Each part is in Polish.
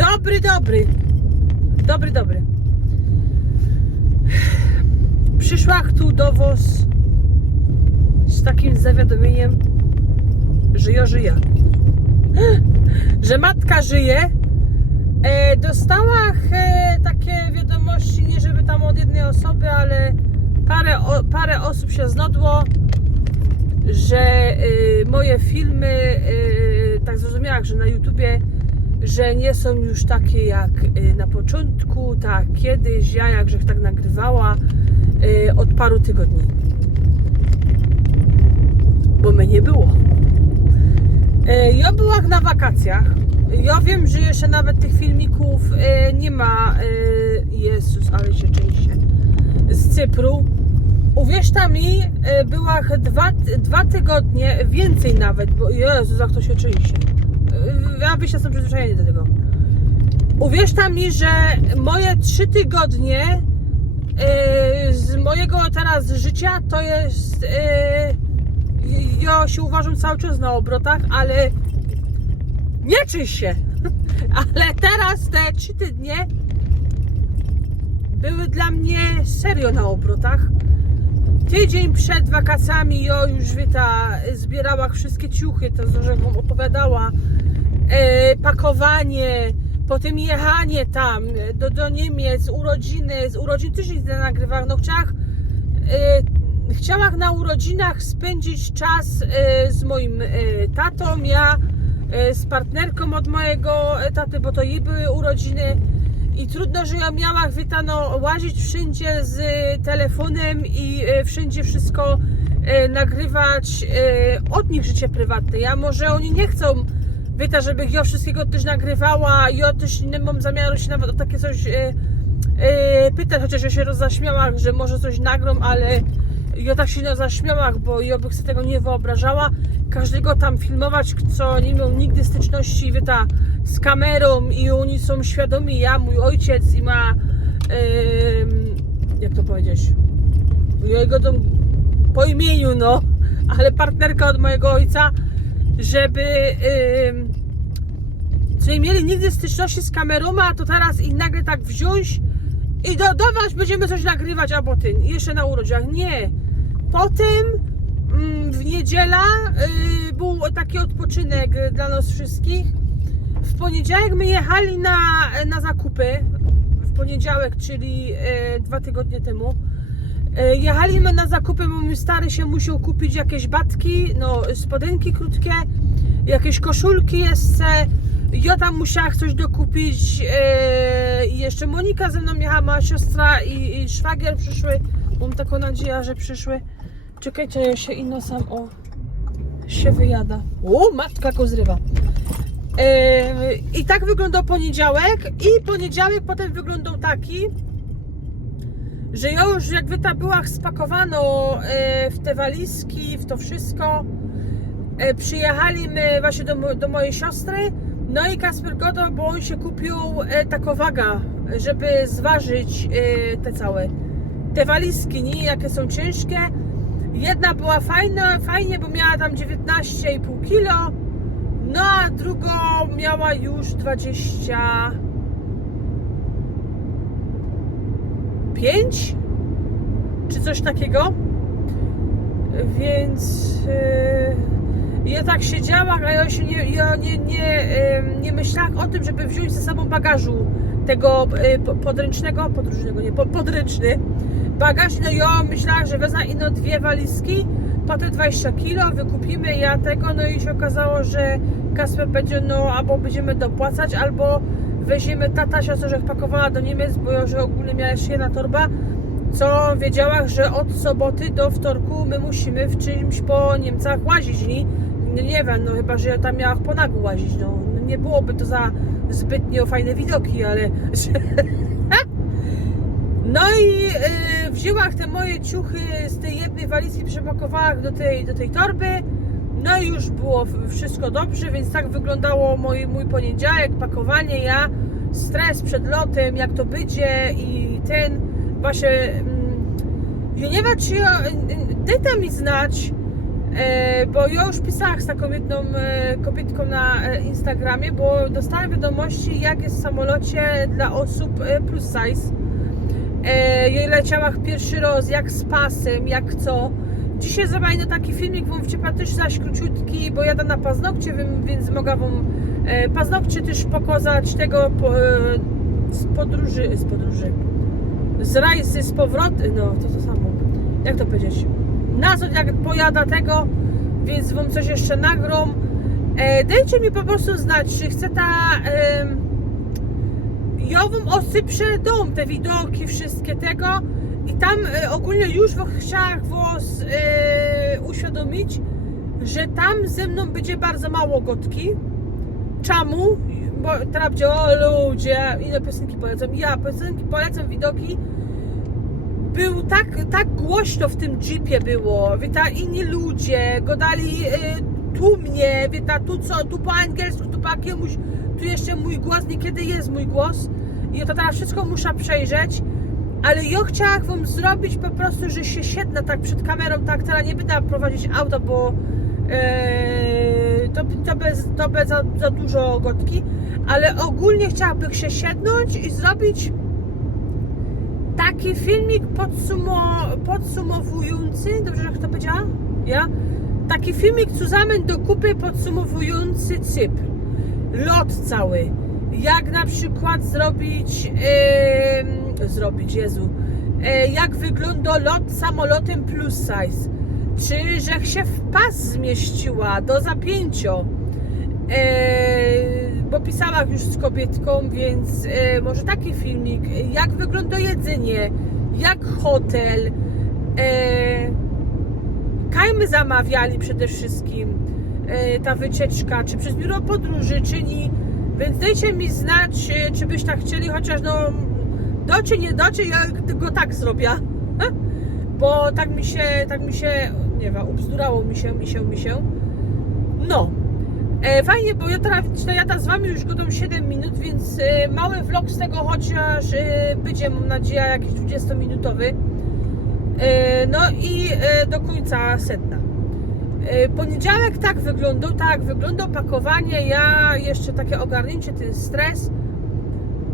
Dobry, dobry. Dobry, dobry. Przyszła tu do was z takim zawiadomieniem, że ja żyję. Że matka żyje. E, dostała e, takie wiadomości, nie żeby tam od jednej osoby, ale parę, o, parę osób się znodło, że y, moje filmy, y, tak zrozumiałam, że na YouTubie, że nie są już takie jak y, na początku, tak kiedyś, ja jakże tak nagrywała y, od paru tygodni. Bo mnie nie było. Y, ja byłam na wakacjach. Ja wiem, że jeszcze nawet tych filmików nie ma. Jezus, ale się częściej. Z Cypru. Uwierzta mi, y, była dwa, dwa tygodnie, więcej nawet, bo Jezu, jak to się częściej. Y, Ja byś jestem przyzwyczajeni do tego. Uwierzta mi, że moje trzy tygodnie y, z mojego teraz życia to jest. y, Ja się uważam cały czas na obrotach, ale nie czyś się. Ale teraz te trzy tygodnie były dla mnie serio na obrotach. Tydzień przed wakacjami ja już Wita zbierała wszystkie ciuchy, to co, wam opowiadała. E, pakowanie, potem jechanie tam do, do Niemiec, urodziny, z urodzin też nic nie nagrywałam. No chciałam, e, na urodzinach spędzić czas e, z moim e, tatą, ja e, z partnerką od mojego e, taty, bo to jej były urodziny. I trudno, że ja miała witano łazić wszędzie z telefonem i e, wszędzie wszystko e, nagrywać od nich życie prywatne. Ja może oni nie chcą Wyta, żeby ja wszystkiego też nagrywała, ja też nie mam zamiaru się nawet o takie coś pytać, chociaż ja się rozaśmiałam, że może coś nagram, ale ja tak się zaśmiałam, bo ja bym sobie tego nie wyobrażała. Każdego tam filmować, co nie miał nigdy styczności z kamerą i oni są świadomi, ja, mój ojciec i ma em, jak to powiedzieć jego dom po imieniu, no, ale partnerka od mojego ojca, żeby em, co nie mieli nigdy styczności z kamerą, a to teraz ich nagle tak wziąć i do, do was będziemy coś nagrywać, albo ty, jeszcze na urodzinach. Nie. Potem mm, w niedziela y, był taki odpoczynek dla nas wszystkich. W poniedziałek my jechali na, na zakupy. W poniedziałek, czyli y, dwa tygodnie temu. Y, Jechaliśmy na zakupy, bo mój stary się musiał kupić jakieś batki, no spodenki krótkie, jakieś koszulki jeszcze. Ja tam musiała coś dokupić. I jeszcze Monika ze mną jechała, moja siostra i, i szwagier przyszły. Mam taką nadzieję, że przyszły. Czekajcie, ja się ino sam o się wyjada. O, matka go zrywa. Yy, I tak wyglądał poniedziałek i poniedziałek potem wyglądał taki, że ja już jak wyta była spakowano yy, w te walizki, w to wszystko, yy, przyjechaliśmy właśnie do, do mojej siostry, no i Kasper Godo, bo on się kupił taką waga, żeby zważyć te całe, te walizki, nie, jakie są ciężkie. Jedna była fajna, fajnie, bo miała tam 19,5 kilo, no a drugą miała już 25 czy coś takiego. Więc yy, ja tak siedziałam, a ja się nie, ja nie, nie, yy, nie myślałam o tym, żeby wziąć ze sobą bagażu tego yy, po- podręcznego, podróżnego, nie, po- podręczny bagaż. No ja myślałam, że wezmę ino dwie walizki, po te 20 kilo, wykupimy ja tego, no i się okazało, że Kasper będzie, no albo będziemy dopłacać, albo weźmiemy tata siostra, że pakowała do Niemiec, bo już ogólnie miała jeszcze jedna torba, co wiedziała, że od soboty do wtorku my musimy w czymś po Niemcach łazić, nie? No nie wiem, no chyba, że ja tam miała po nagu łazić, no nie byłoby to za zbytnio fajne widoki, ale no i y, wzięłam te moje ciuchy z tej jednej walizki, przepakowałam do tej, do tej torby. No i już było wszystko dobrze, więc tak wyglądało mój, mój poniedziałek, pakowanie ja, stres przed lotem, jak to będzie i ten właśnie. Mm, ja nie wiem, czy ja, y, y, mi znać, E, bo ja już pisałam z taką jedną kobietką na Instagramie, bo dostałam wiadomości, jak jest w samolocie dla osób plus size. E, ja leciałam pierwszy raz, jak z pasem, jak co. Dzisiaj zrobię taki filmik, wam wciepa też zaś króciutki, bo jadę na paznokcie, więc mogę wam e, paznokcie też pokazać tego po, e, z podróży, z podróży, z rajsy, z powrotu, no to to samo, jak to powiedzieć, na co jak pojada tego, więc wam coś jeszcze nagrą. E, dajcie mi po prostu znać, czy chce ta... E, ja wam osyprzę dom, te widoki, wszystkie tego i tam e, ogólnie już chciałam was e, uświadomić, że tam ze mną będzie bardzo mało gotki. Czemu? Bo teraz o ludzie, ile piosenki polecam? Ja piosenki polecam, widoki. Był tak, tak głośno w tym jeepie było, wieta, inni ludzie, gadali y, tu mnie, wieta, tu co, tu po angielsku, tu po jakiemuś, tu jeszcze mój głos, niekiedy jest mój głos i to teraz wszystko muszę przejrzeć, ale ja chciałam wam zrobić po prostu, że się siednę tak przed kamerą, tak, teraz nie będę prowadzić auta, bo e, to, to, bez, to bez za, za dużo gotki, ale ogólnie chciałabym się siednąć i zrobić taki filmik podsumo, podsumowujący, dobrze, jak to powiedziała? Ja? Taki filmik zusammen do kupy podsumowujący Cypr. Lot cały. Jak na przykład zrobić, em, zrobić, Jezu, e, jak wygląda lot samolotem plus size. Czy że się w pas zmieściła do zapięcia. E, bo pisałam już z kobietką, więc e, może taki filmik, jak wygląda jedzenie, jak hotel, e, kaj my zamawiali przede wszystkim, ta wycieczka, czy przez biuro podróży, czy nie, więc dajcie mi znać, e, czy byście tak chcieli, chociaż no, docie, nie docie, ja go tak zrobię, bo tak mi się, tak mi się, nie wiem, ubzdurało mi się, mi się, mi się, no, E, fajnie, bo ja teraz to ja z Wami już godą 7 minut, więc e, mały vlog z tego chociaż e, będzie, mam nadzieję, jakiś 20-minutowy. E, no i e, do końca sedna. E, poniedziałek tak wyglądał, tak wyglądał pakowanie, ja jeszcze takie ogarnięcie, ten stres.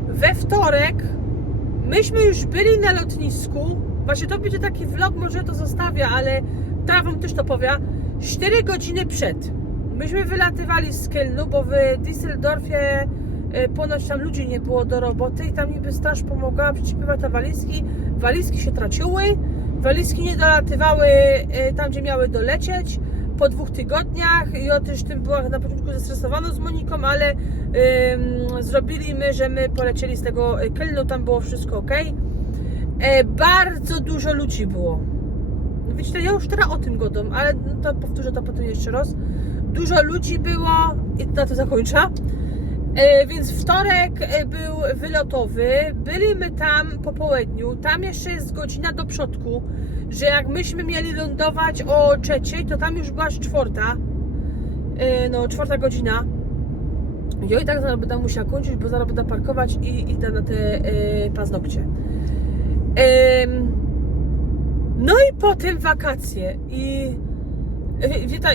We wtorek myśmy już byli na lotnisku, właśnie to będzie taki vlog, może to zostawię, ale teraz Wam też to powiem, 4 godziny przed. Myśmy wylatywali z Kielnu, bo w Düsseldorfie e, ponoć tam ludzi nie było do roboty i tam niby straż pomogła przyczepiła te walizki. Walizki się traciły, walizki nie dolatywały e, tam, gdzie miały dolecieć po dwóch tygodniach. Ja też tym była na początku zestresowana z Moniką, ale ym, zrobili my, że my polecieli z tego Kielnu, tam było wszystko ok. E, bardzo dużo ludzi było. No wiecie, ja już teraz o tym godą, ale to powtórzę to potem jeszcze raz. Dużo ludzi było i na to zakończę. E, więc wtorek e, był wylotowy. Byliśmy tam po południu. Tam jeszcze jest godzina do przodku, że jak myśmy mieli lądować o trzeciej, to tam już była czwarta. E, no, czwarta godzina. Ja i tak zaraz będę musiała kończyć, bo zaraz będę parkować i idę na te paznokcie. No i potem wakacje i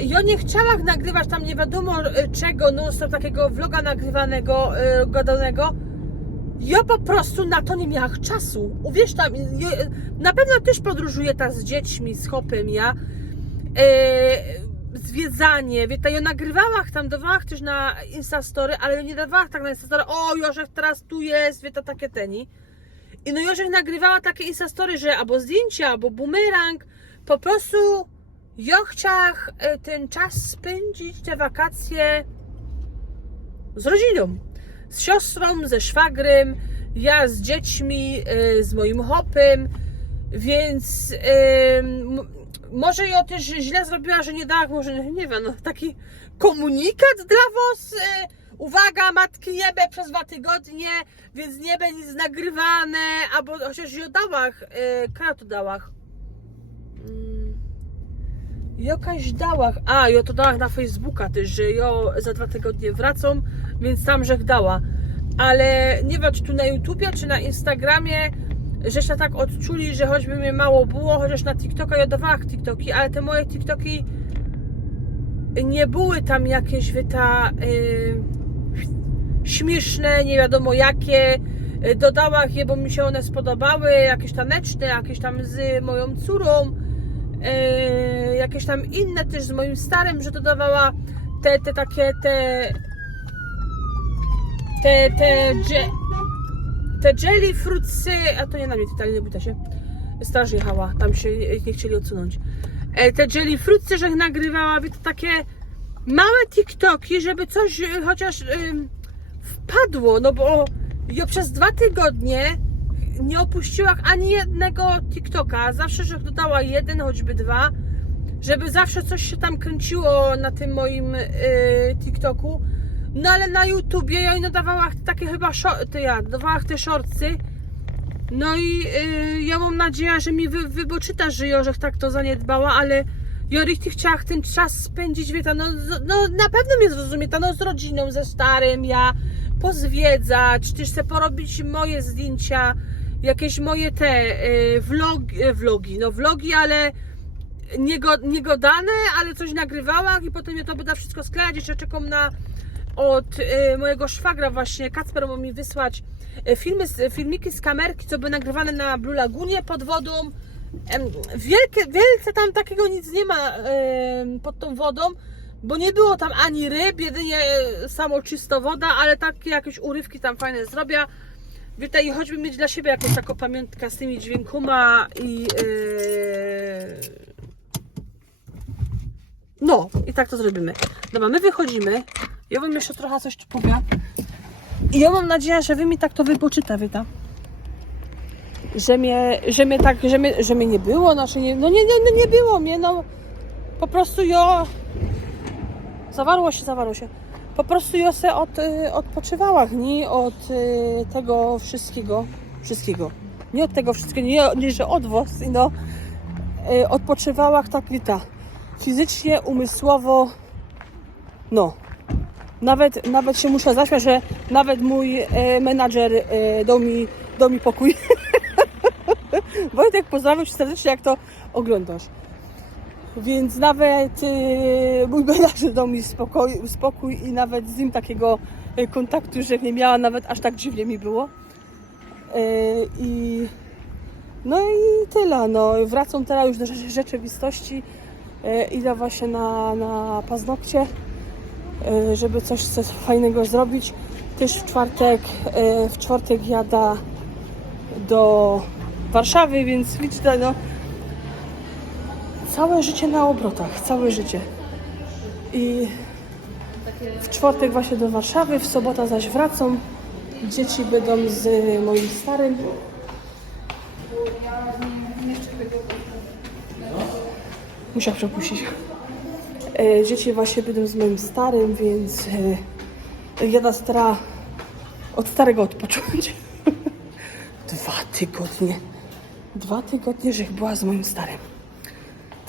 ja nie chciałam nagrywać tam nie wiadomo e, czego, non stop takiego vloga nagrywanego, e, gadanego. Ja po prostu na to nie miałam czasu. Uwierz tam, na pewno też podróżuję ta z dziećmi, z hopem ja. E, zwiedzanie, wieta, ja nagrywałam tam, dawałam też na Instastory, ale nie dawałam tak na Instastory, o Jożek teraz tu jest, wieta, takie teni. I no Jożek nagrywała takie Instastory, że albo zdjęcia, albo bumerang, po prostu ja chciałam e, ten czas spędzić, te wakacje z rodziną. Z siostrą, ze szwagrem, ja z dziećmi, e, z moim hopem, więc m- może ja też źle zrobiła, że nie dała, może nie wiem, no, taki komunikat dla was. E, uwaga, matki niebe przez dwa tygodnie, więc nie będzie nic nagrywane, albo chociaż ja dałach, która to dałach? Jakaś dała. A, ja to dała na Facebooka też, że ja za dwa tygodnie wracam, więc tam żech dała. Ale nie wiem, czy tu na YouTubie, czy na Instagramie, żeście tak odczuli, że choćby mnie mało było, chociaż na TikToka ja dawałam TikToki, ale te moje TikToki nie były tam jakieś wyta y, śmieszne, nie wiadomo jakie. Y, Dodała je, bo mi się one spodobały, jakieś taneczne, jakieś tam z moją córą, jakieś tam inne też z moim starym, że dodawała te, te takie, te te, te, dże, te jelly fruitsy, a to nie na mnie, totalnie nie buta się. Straż jechała, tam się nie chcieli odsunąć. E, te jelly fruitsy, że nagrywała, wie, to takie małe TikToki, żeby coś e, chociaż ym, wpadło, no bo ja przez dwa tygodnie nie opuściła ani jednego TikToka, zawsze, że dodała jeden, choćby dwa, żeby zawsze coś się tam kręciło na tym moim y, TikToku. No ale na YouTubie ja jej nadawała takie chyba te ja, dawała te shortsy. No i y, ja mam nadzieję, że mi wy, wyboczyta żyją, że tak to zaniedbała, ale ja chciała ten czas spędzić, wie ta, no, no na pewno mnie zrozumie, ta, no z rodziną, ze starym, ja pozwiedzać, też chcę porobić moje zdjęcia, jakieś moje te y, vlogi, y, vlogi, no vlogi, ale niego, niegodane, ale coś nagrywała i potem ja to będę wszystko sklejać. Jeszcze czekam na od y, mojego szwagra właśnie, Kacper ma mi wysłać y, filmy, filmiki z kamerki, co były nagrywane na Blue Lagunie pod wodą. Wielkie, wielce tam takiego nic nie ma pod tą wodą, bo nie było tam ani ryb, jedynie e, samo czysto woda, ale takie jakieś urywki tam fajne zrobię. Witaj, i choćby mieć dla siebie jakąś taką pamiątkę z tymi dźwiękoma i yy, no, i tak to zrobimy. Dobra, my wychodzimy. Ja wam jeszcze trochę coś powiem. I ja mam nadzieję, że wy mi tak to wypoczyta, wyta. Że mnie, że mnie tak, że mnie, że mnie nie było, znaczy nie, no nie, nie, nie było mnie, no. Po prostu ja... Zawarło się, zawarło się. Po prostu ja se od, y, odpoczywała, nie od y, tego wszystkiego. Wszystkiego. Nie od tego wszystkiego, nie, nie że od was, no. Y, odpoczywała tak wita fizycznie, umysłowo, no. Nawet, nawet się muszę zaśmiać, że nawet mój e, menadżer e, dał, mi, dał mi pokój. Wojtek, pozdrawiam Cię serdecznie, jak to oglądasz. Więc nawet e, mój menadżer dał mi spokój, spokój i nawet z nim takiego e, kontaktu, że nie miała, nawet aż tak dziwnie mi było. E, I no i tyle. No. Wracam teraz już do rze- rzeczywistości. Idę właśnie na, na paznokcie, żeby coś fajnego zrobić. Też w czwartek, w czwartek jada do Warszawy, więc widzicie, no całe życie na obrotach, całe życie. I w czwartek właśnie do Warszawy, w sobotę zaś wracam. Dzieci będą z moim starym. Musiał przepuścić. E, Dzieci właśnie będą z moim starym, więc e, ja stara od starego odpocząć. Dwa tygodnie. Dwa tygodnie, że była z moim starym.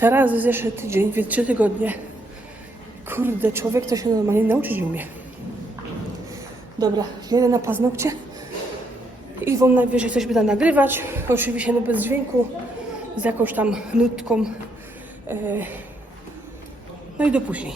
Teraz jest jeszcze tydzień, więc trzy tygodnie. Kurde, człowiek to się normalnie nauczyć umie. Dobra, jedę na paznokcie i wam najwyżej coś będę nagrywać. Oczywiście no bez dźwięku, z jakąś tam nutką. E, No i do później.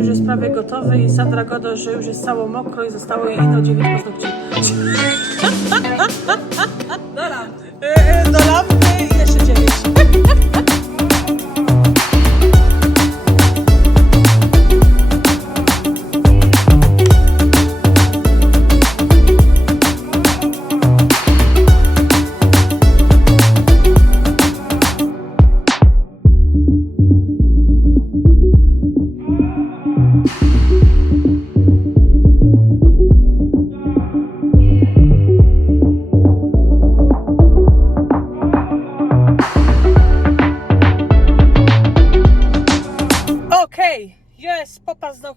Już jest prawie gotowy i Sandra godo, że już jest cało mokro i zostało jej ino 9 paznokci. Do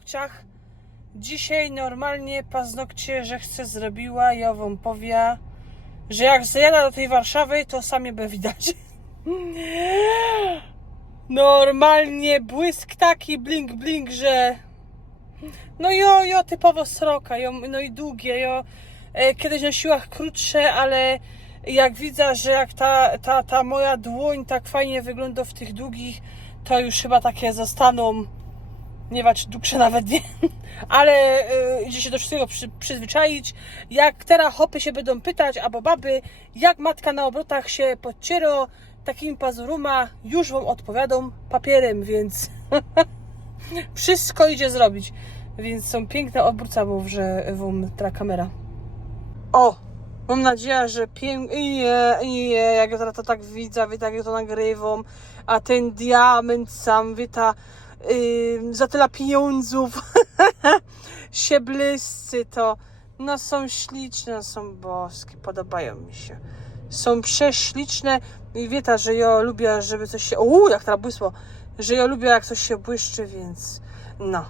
paznokciach. Dzisiaj normalnie paznokcie, że chce zrobiła, ja wam powie, że jak zjada do tej Warszawy, to sami by widać. Normalnie błysk taki, blink, blink, że no jo, jo, typowo sroka, jo, no i długie, jo. E, Kiedyś nosiła krótsze, ale jak widzę, że jak ta, ta, ta moja dłoń tak fajnie wygląda w tych długich, to już chyba takie zostaną, nie czy dłuższe nawet nie, ale y, idzie się do wszystkiego przy, przyzwyczaić. Jak teraz hopy się będą pytać, albo baby, jak matka na obrotach się podciero takimi pazuruma, już Wam odpowiadą papierem, więc wszystko idzie zrobić. Więc są piękne obróca, mów, że Wam ta kamera. O! Mam nadzieję, że pięknie, jak ja teraz to tak widzę, wie tak jak to nagrywam, a ten diament sam, wie ta, yy, za tyle pieniądzów się bliscy, to no są śliczne, są boskie, podobają mi się. Są prześliczne i wie ta, że ja lubię, żeby coś się, uuu, jak teraz błysło, że ja lubię jak coś się błyszczy, więc no.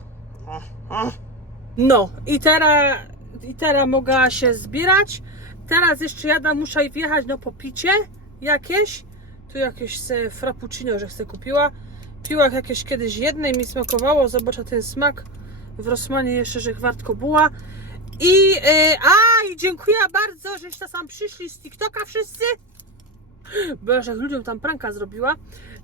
No i teraz, i teraz mogę się zbierać. Teraz jeszcze jada muszę wjechać na popicie jakieś. Tu jakieś frappuccino, że chcę kupiła. Piła jakieś kiedyś jednej, mi smakowało. Zobaczę ten smak w Rosmanie jeszcze, że wartko była. I, yy, a, i dziękuję bardzo, żeście tam przyszli z TikToka wszyscy. Bo ja jak ludziom tam pranka zrobiła.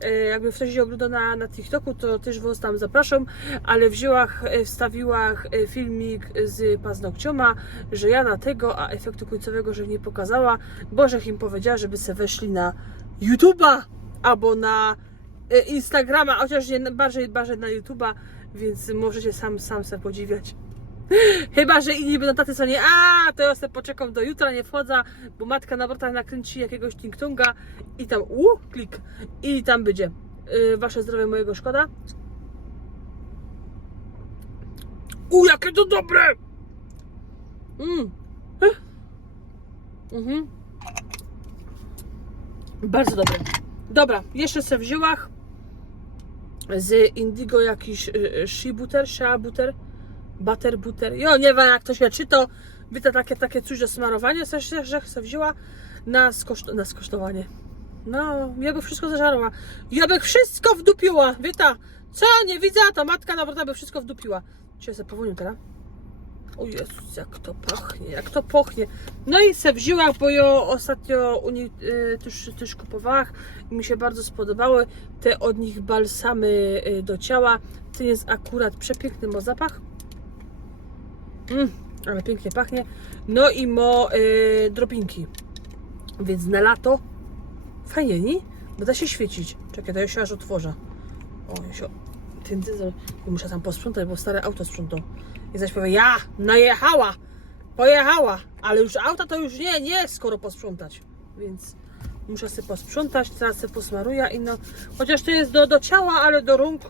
E, Jakby ktoś się ogląda na, na TikToku, to też was tam zapraszam, ale wzięłach, e, wstawiłach e, filmik z paznokcioma, że ja na tego, a efektu końcowego, że nie pokazała, bo że im powiedziała, żeby se weszli na YouTube'a albo na Instagrama, chociaż nie bardziej, bardziej na YouTube'a, więc możecie sam, sam se podziwiać. Chyba, że inni będą tacy, co nie, a to ja sobie poczekam do jutra, nie wchodzę, bo matka na wrotach nakręci jakiegoś ting-tonga i tam, u, klik, i tam będzie. Yy, wasze zdrowie mojego szkoda. U, jakie to dobre! Mm. Mhm. Bardzo dobre. Dobra, jeszcze se w żyłach z Indigo jakiś y, y, shea butter, shea butter, butter butter. Jo, nie wiem jak to się czyta. Widzę takie, takie coś do smarowania, coś, że chcę wzięła na, skoszt na skosztowanie. No, ja by wszystko zażarła. Ja by wszystko wdupiła. Wita, co nie widzę, to matka naprawdę by wszystko wdupiła. Cię sobie powolnię teraz. O Jezus, jak to pachnie, jak to pachnie. No i se wzięła, bo ja ostatnio u nich y, też, też kupowałam i mi się bardzo spodobały te od nich balsamy y, do ciała. Ten jest akurat przepiękny, ma zapach. Mm, ale pięknie pachnie. No i mo y, drobinki. Więc na lato fajnie, nie? Bo da się świecić. Czekaj, to ja się aż otworzę. O, się... Tym, tym, muszę tam posprzątać, bo stare auto sprzątał. I zaś powie, ja najechała, pojechała, ale już auta to już nie, nie skoro posprzątać. Więc muszę sobie posprzątać, teraz sobie posmaruję i no, chociaż to jest do, do ciała, ale do rąk.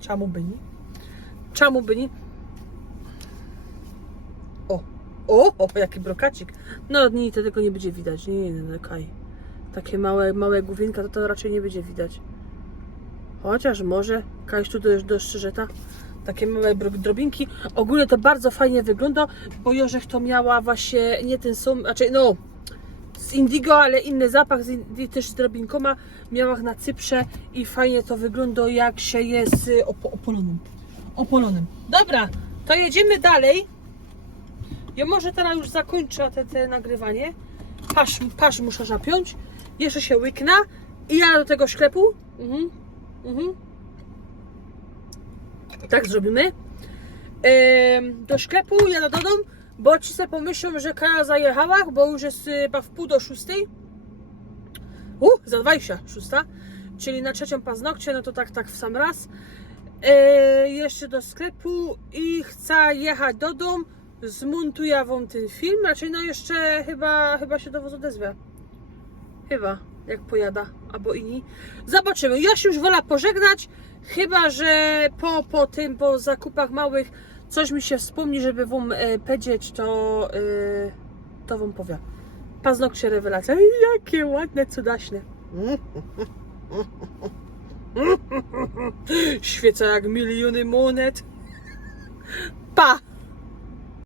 Czemu by nie? Czemu by nie? O, o, o, jaki brokacik. No, nie, to tego nie będzie widać, nie, nie, nie, kaj. Takie małe, małe główinka to to raczej nie będzie widać. Chociaż może, kaś tu do, do szczyżeta. Takie małe drobinki. Ogólnie to bardzo fajnie wygląda, bo Jorzech to miała właśnie nie ten sam, znaczy no z indigo, ale inny zapach, z indi, też z drobinkoma miała na Cyprze i fajnie to wygląda jak się jest opo, opolonym. Opolonym. Dobra, to jedziemy dalej. Ja może teraz już zakończę te, te nagrywanie. Pasz, pasz muszę zapiąć. Jeszcze się łykna i ja do tego sklepu. Mhm. Mhm. Tak zrobimy. Do sklepu, jadę do domu, bo ci se pomyślą, że Kaja zajechała, bo już jest y, chyba w pół do szóstej. U, za 26, czyli na trzecią paznokcie, no to tak, tak w sam raz. Jeszcze do sklepu i chcę jechać do domu. Zmontuję wam ten film, raczej no jeszcze chyba, chyba się do was odezwę. Chyba, jak pojada, albo inni. Zobaczymy. Ja się już wolę pożegnać, chyba że po, po tym, po zakupach małych coś mi się wspomni, żeby wam e, powiedzieć, to, e, to wam powiem. Paznokcie rewelacja. Jakie ładne, cudaśne. Świeca jak miliony monet. Pa!